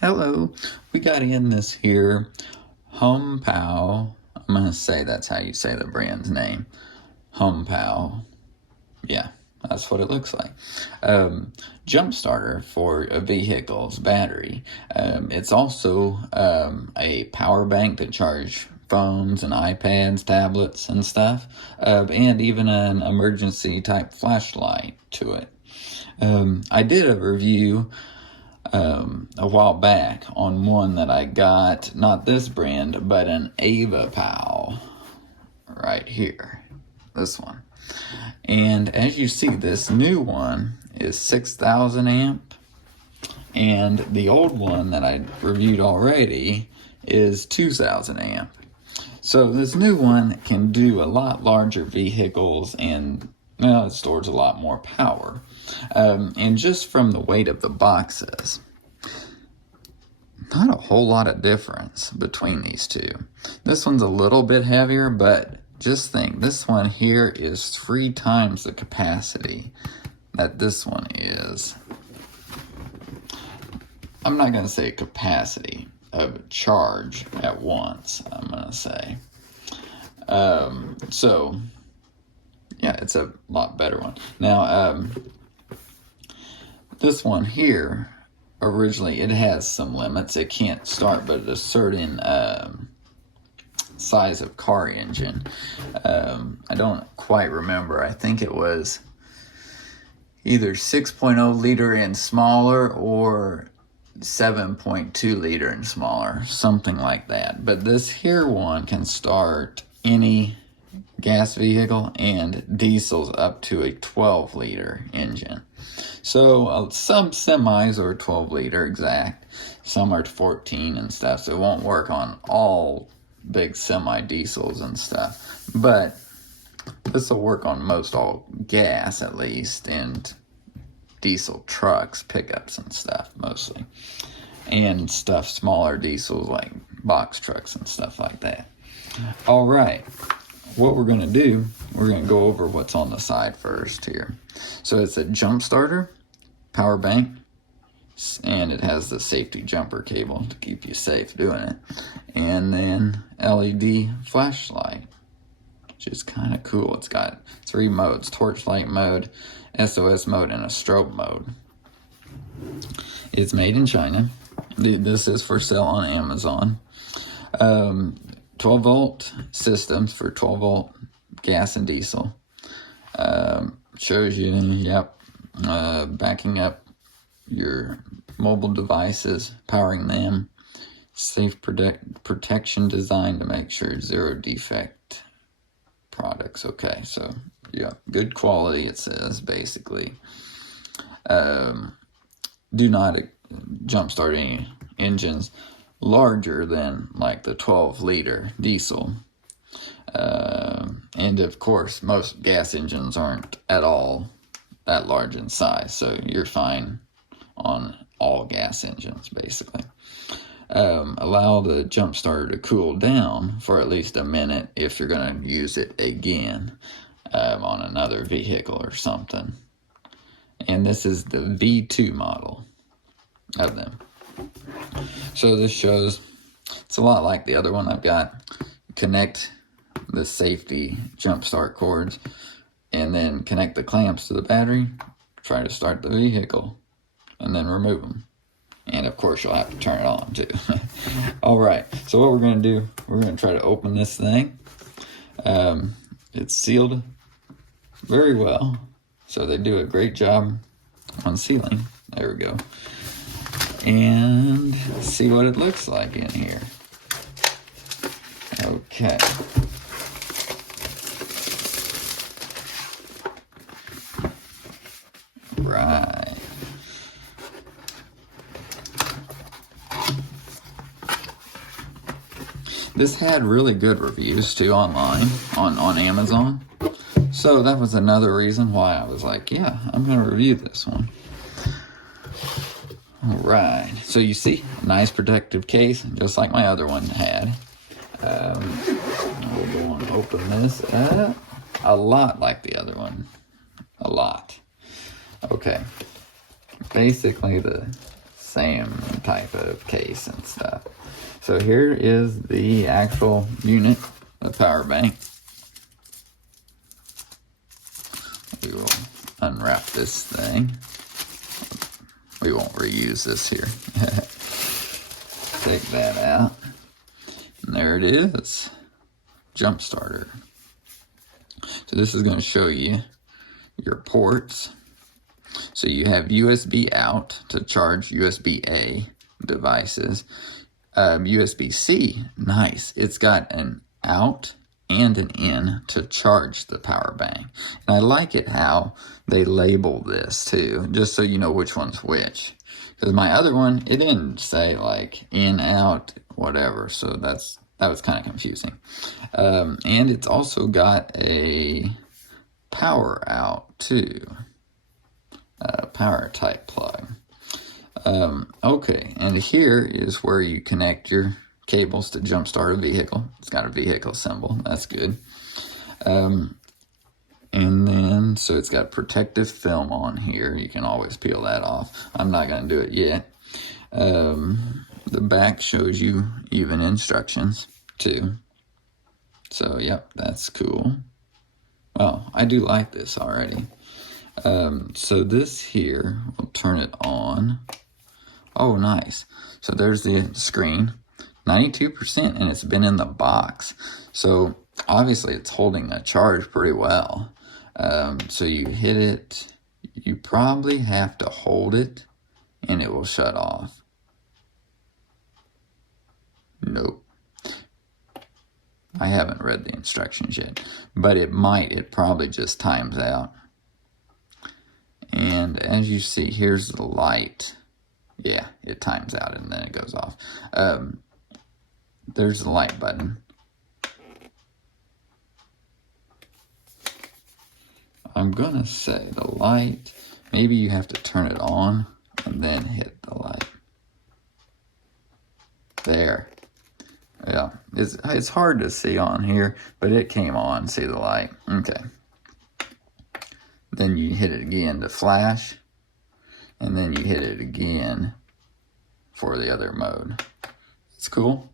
Hello, we got in this here HOMPOW. I'm going to say that's how you say the brand's name. HOMPOW. Yeah, that's what it looks like. Jump starter for a vehicle's battery. It's also a power bank to charge phones and iPads, tablets, and stuff, and even an emergency type flashlight to it. I did a review a while back on one that I got, not this brand, but an HOMPOW right here, this one. And as you see, this new one is 6000 amp, and the old one that I reviewed already is 2000 amp. So this new one can do a lot larger vehicles, and it stores a lot more power. And just from the weight of the boxes, not a whole lot of difference between these two. This one's a little bit heavier, but just think, this one here is 3 times the capacity that this one is. I'm not going to say capacity of charge at once, I'm going to say. So, yeah, it's a lot better one. Now, this one here, originally, it has some limits. It can't start but at a certain size of car engine. I don't quite remember. I think it was either 6.0 liter and smaller or 7.2 liter and smaller, something like that. But this here one can start any gas vehicle and diesels up to a 12 liter engine. So some semis are 12 liter exact, some are 14 and stuff, so it won't work on all big semi diesels and stuff, but this will work on most all gas at least, and diesel trucks, pickups and stuff mostly, and stuff smaller diesels like box trucks and stuff like that. All right, what we're going to do, we're going to go over what's on the side first here. So it's a jump starter, power bank, and it has the safety jumper cable to keep you safe doing it, and then LED flashlight, which is kind of cool. It's got 3 modes: torchlight mode, SOS mode, and a strobe mode. It's made in China. This is for sale on Amazon. 12 volt systems for 12 volt gas and diesel. Shows you, backing up your mobile devices, powering them, safe protection designed to make sure zero defect products. Okay, so yeah, good quality, it says basically. Do not jumpstart any engines larger than like the 12 liter diesel. And of course, most gas engines aren't at all that large in size, so you're fine on all gas engines basically. Allow the jump starter to cool down for at least a minute if you're going to use it again on another vehicle or something. And this is the V2 model of them. So this shows, it's a lot like the other one I've got. Connect the safety jump start cords and then connect the clamps to the battery, try to start the vehicle, and then remove them. And of course you'll have to turn it on too. Alright, so what we're going to do, we're going to try to open this thing. It's sealed very well, so they do a great job on sealing. There we go. And see what it looks like in here. Okay. Right. This had really good reviews too online on Amazon. So that was another reason why I was like, yeah, I'm going to review this one. Alright, so you see, nice protective case, just like my other one had. We'll go and open this up. A lot like the other one. A lot. Okay. Basically, the same type of case and stuff. So here is the actual unit, the power bank. We will unwrap this thing. We won't reuse this here. Take that out. And there it is. Jump starter. So this is going to show you your ports. So you have USB out to charge USB-A devices. USB-C, nice. It's got an out and an in to charge the power bank. And I like it how they label this too, just so you know which one's which. Because my other one, it didn't say like in, out, whatever. So that was kind of confusing. And it's also got a power out too. Power type plug. Okay, and here is where you connect your cables to jumpstart a vehicle. It's got a vehicle symbol. That's good. And then, so it's got protective film on here. You can always peel that off. I'm not going to do it yet. The back shows you even instructions too. So, yep, that's cool. Well, I do like this already. So this here, we'll turn it on. Oh, nice. So there's the screen, 92%, and it's been in the box. So obviously it's holding a charge pretty well. So you hit it, you probably have to hold it and it will shut off. Nope. I haven't read the instructions yet, but it probably just times out. And as you see, here's the light. Yeah, it times out and then it goes off. There's the light button. I'm gonna say the light, maybe you have to turn it on and then hit the light. There. Yeah, it's hard to see on here, but it came on, see the light. Okay. Then you hit it again to flash, and then you hit it again for the other mode. It's cool.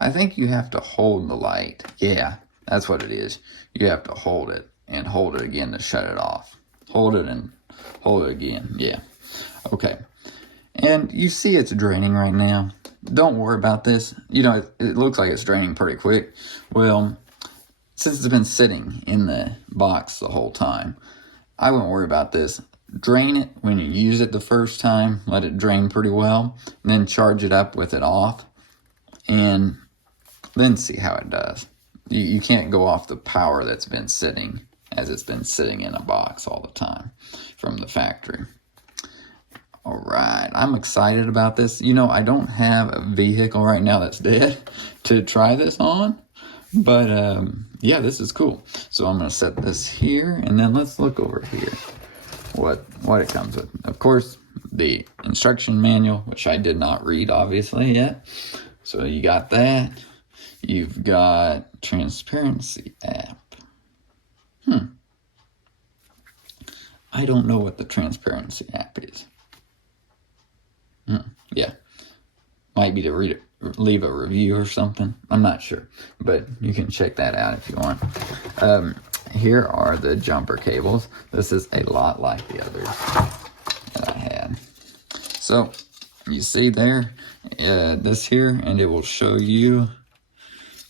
I think you have to hold the light. Yeah, that's what it is. You have to hold it and hold it again to shut it off. Hold it and hold it again. Yeah. Okay. And you see it's draining right now. Don't worry about this. You know, it looks like it's draining pretty quick. Well, since it's been sitting in the box the whole time, I wouldn't worry about this. Drain it when you use it the first time. Let it drain pretty well. And then charge it up with it off. And then see how it does. You can't go off the power that's been sitting, as it's been sitting in a box all the time from the factory. All right, I'm excited about this. You know, I don't have a vehicle right now that's dead to try this on. But, yeah, this is cool. So I'm going to set this here, and then let's look over here what it comes with. Of course, the instruction manual, which I did not read, obviously, yet. So you got that. You've got transparency app. I don't know what the transparency app is. Yeah. Might be to leave a review or something. I'm not sure, but you can check that out if you want. Here are the jumper cables. This is a lot like the others that I had. So you see there, this here, and it will show you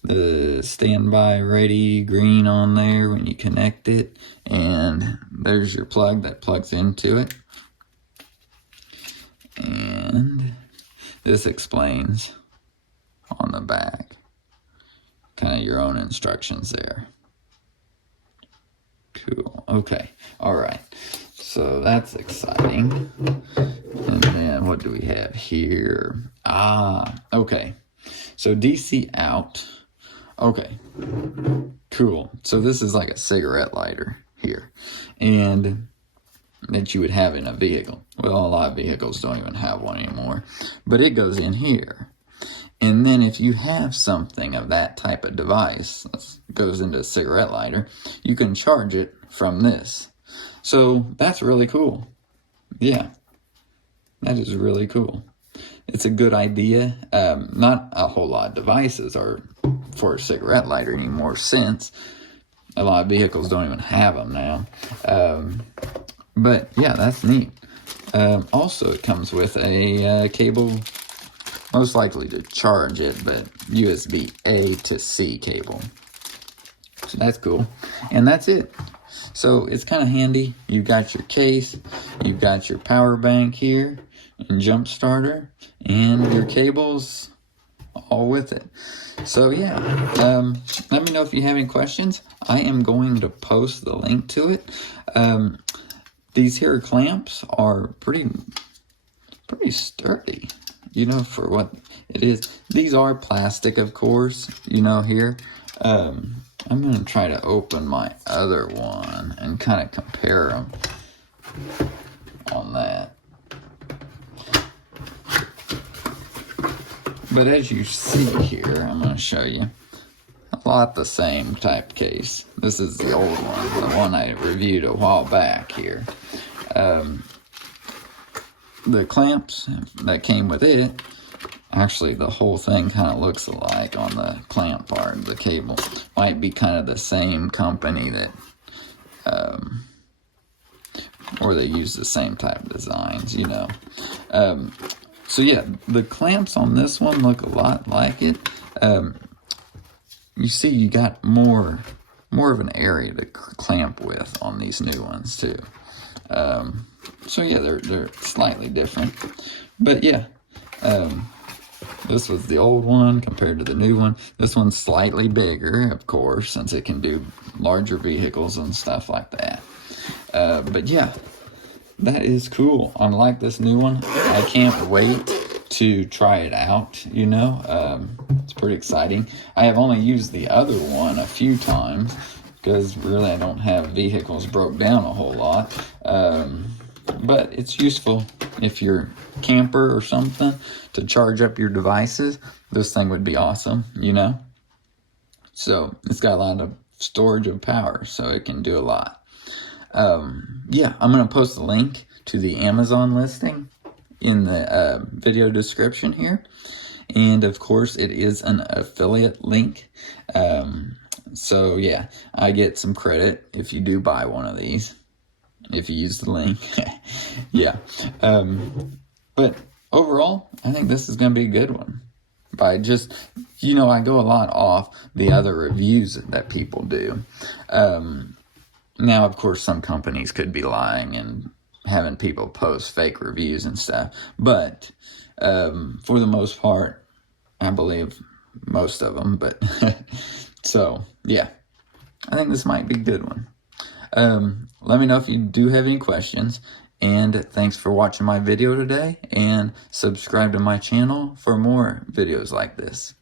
the standby ready green on there when you connect it, and there's your plug that plugs into it. And this explains on the back kind of your own instructions there. Cool. Okay. All right. So that's exciting. And then what do we have here? Okay. So DC out. Okay. Cool. So this is like a cigarette lighter here. And that you would have in a vehicle. Well, a lot of vehicles don't even have one anymore. But it goes in here. And then if you have something of that type of device, that goes into a cigarette lighter, you can charge it from this. So that's really cool. Yeah. That is really cool. It's a good idea. Not a whole lot of devices are for a cigarette lighter anymore, since a lot of vehicles don't even have them now. But yeah, that's neat. Also, it comes with a cable, most likely to charge it, but USB A to C cable. So that's cool. And that's it. So it's kind of handy. You've got your case, you've got your power bank here, and jump starter, and your cables all with it. So yeah, let me know if you have any questions. I am going to post the link to it. These here clamps are pretty sturdy, you know, for what it is. These are plastic, of course, you know, here. I'm going to try to open my other one and kind of compare them on that. But as you see here, I'm going to show you a lot the same type case. This is the old one, the one I reviewed a while back here. The clamps that came with it, actually the whole thing kind of looks alike on the clamp part. The cable might be kind of the same company that, or they use the same type of designs, you know. So yeah, the clamps on this one look a lot like it. You see, you got more of an area to clamp with on these new ones too. So yeah, they're slightly different, but yeah, this was the old one compared to the new one. This one's slightly bigger, of course, since it can do larger vehicles and stuff like that. But yeah, that is cool. Unlike this new one, I can't wait to try it out, you know. It's pretty exciting. I have only used the other one a few times because really I don't have vehicles broke down a whole lot. But it's useful if you're a camper or something to charge up your devices. This thing would be awesome, you know. So it's got a lot of storage of power, so it can do a lot. Yeah, I'm going to post a link to the Amazon listing in the video description here. And of course, it is an affiliate link. So yeah, I get some credit if you do buy one of these, if you use the link. Yeah. But overall, I think this is going to be a good one. By just, you know, I go a lot off the other reviews that people do. Now, of course, some companies could be lying and having people post fake reviews and stuff. But for the most part, I believe most of them. But so, yeah, I think this might be a good one. Let me know if you do have any questions. And thanks for watching my video today. And subscribe to my channel for more videos like this.